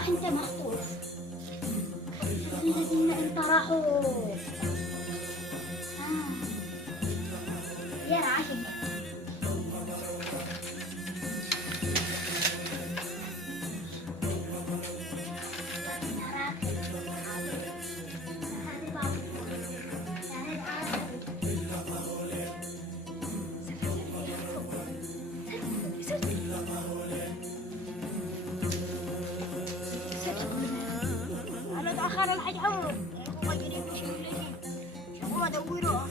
صح انت مخطوف. الذين انت راحوا. يا عجب. أنا تأخر الحاج عمرو هو جريب شغلتين شوفوا ما دوروه.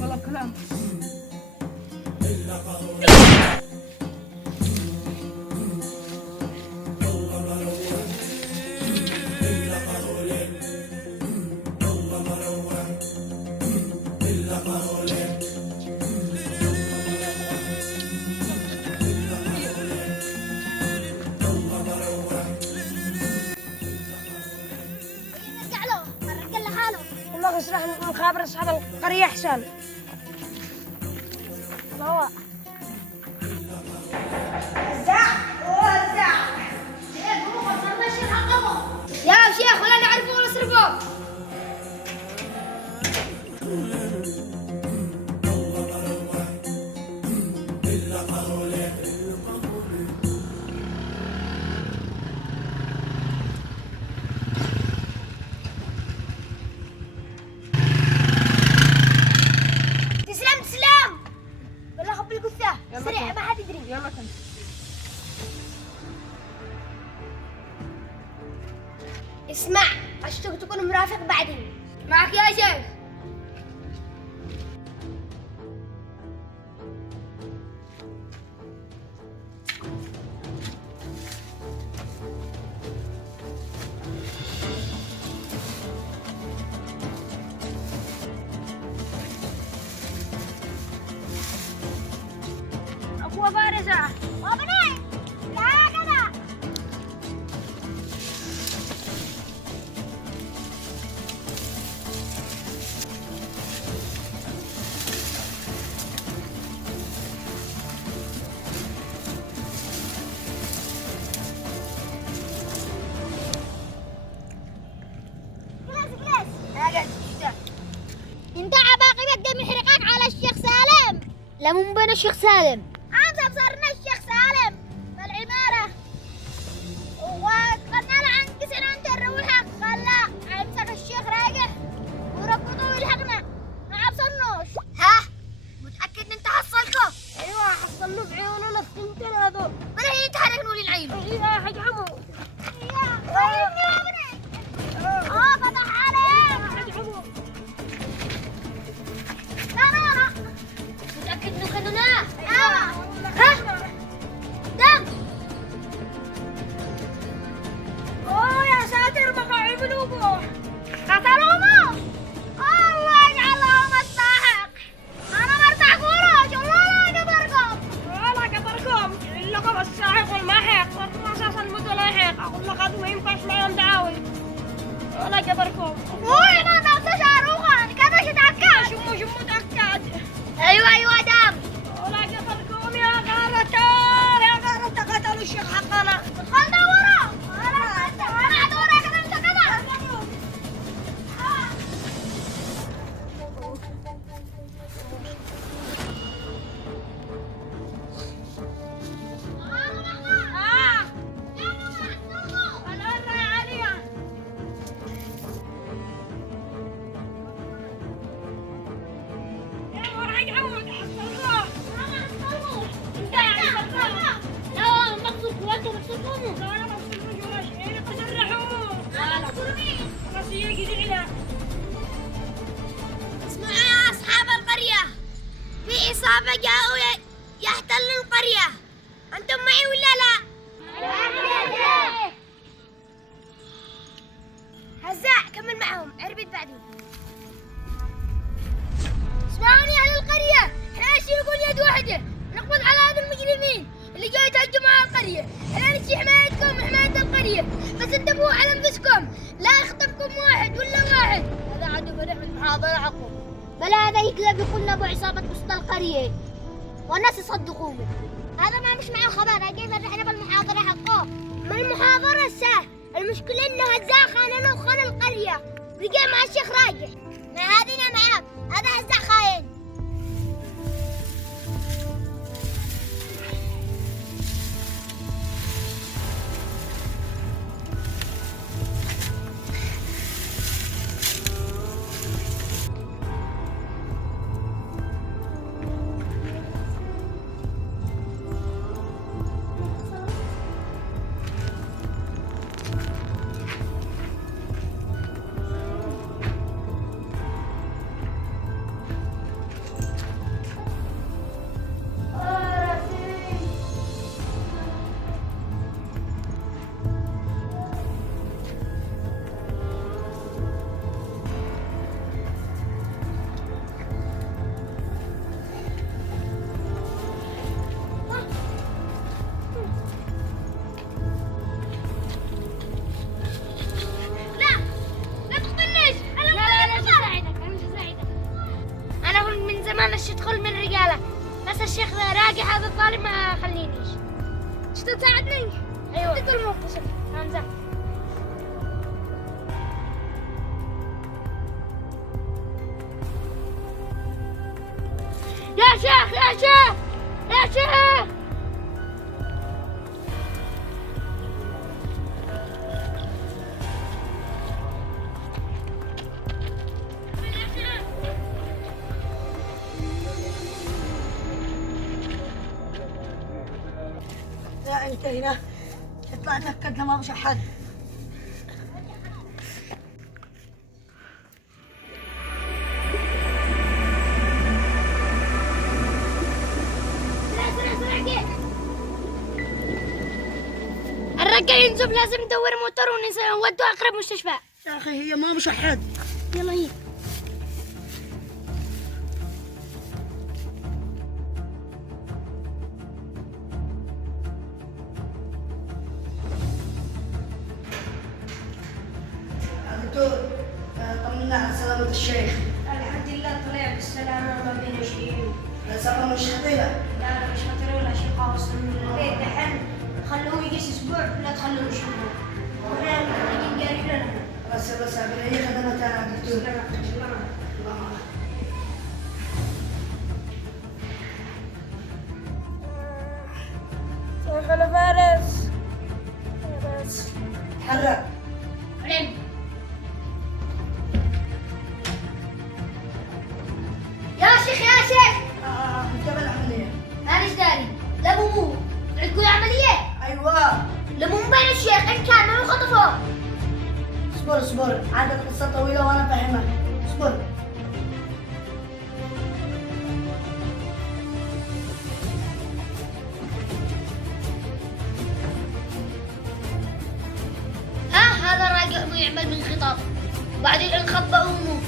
والله بكلام. نرجع له نرجع لحاله. والله اشرح مخابر اصحاب القرية احسن. ما هو يا شيخ ولا نعرفه ولا صرفه. تسلم تسلم. والله خب القثة سريع ما حد يدري. يلا كم. اسمع اشتاق تكون مرافق بعدين. معك يا شيخ. هو فارسة. وبناي لا كذا. انت عباقي بدي محرقك على الشيخ سالم. لا مو بين الشيخ سالم. عم صرنا الشيخ سالم بالعمارة. وقلنا له عن كسر انت الروحة خلا عمسك الشيخ راجع وربطه ويلحقنا. ما عبصرنوش. ها؟ متأكد ان انت حصلته؟ ايوه حصلوا بعيونه الثنتين هذول. من هي تحركنوا لي العين؟ ايوه يا حاج عمو. فتح عليك. حاج عمو. لا متأكد انه كانوا ناس؟ ها؟ دم. اوه يا ساتر بقى عملوا بوح. قتلوهم. الله يجعلهم الساحق. انا مرتاح فروج والله لا قبركم. ولا قدركم اللقب الساحق والماحق والرصاص المتلاحق. اقول لك هذا ما ينفعش معهم دعاوي. ولا قدركم. وي ما نفس شاروخان كذا شتاكد. شمو تأكد. ايوه دم. ولا قدركم يا غارتان يا غارتان قتلوا الشيخ حقنا. خل دورة. انا ادورك انت كذا. الآن يا عليا. يا ورا حاج عمود حصلوه. انت يا حصلوه. لا مقصود وانت مقصودهم. لا لا مقصود ولا شيء تسرحوا. خلاص يجي زعلان. اسمعوا يا اصحاب القرية. في عصابة جاءوا يحتلوا القرية. انتم معي ولا لا؟ هزاع كمل معهم عربت بعدين. اسمعوني اهل القرية. احنا نشيل يد واحدة نقبض على هذا المجرمين اللي جاي يتهجموا على القرية. احنا نشي حمايتكم وحماية القرية. بس انتبهوا على انفسكم لا يخطفكم واحد ولا واحد. هذا عدو بنعمل محاضرة عقب. بل هذا يكذب يقول ابو عصابة وسط القرية والناس يصدقوه. هذا ما مش معه خبر. كيف احنا بالمحاضرة حقه؟ ما المحاضرة سهل. المشكلة انه هزاع خاننا وخان القرية. بقى مع الشيخ راجع. ما هذينا معاك. هذا هزاع خاين. زمان ادخل من رجاله بس الشيخ راقي هذا الظالم ما خلينيش. شو تساعدني؟ ايوه تقول موقف همزه. يا شيخ يا شيخ يا شيخ لا انتهينا. اطلع تأكدنا ما مش أحد. الرجال ينزف لازم ندور موتور ونودوه أقرب مستشفى. يا أخي هي ما مش أحد. يلا هي فضيلة الشيخ؟ الحمد لله طلع بالسلامة وما بين شيء. السفر مش خطيرة. لا مش خطر ولا شيء خالص من البيت دحين خلوه يقيس اسبوع لا تخلوه اسبوع. واحنا محتاجين قاري لنا. بس أي خدمات أنا دكتور. سلامة. يا خلا فارس. يا فارس. تحرك. علم. يا شيخ يا شيخ. قبل العملية. أنا إيش داري؟ لا مو عندكم عملية؟ أيوة. لا مو مبين الشيخ إن كان ما خطفه. اصبر عندك قصة طويلة وأنا فاهمك. اصبر. هذا راجع مو يعمل من خطاب. بعدين انخبى أمه.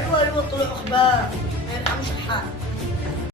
أيوة طلع أخبار ما يرحمش الحال.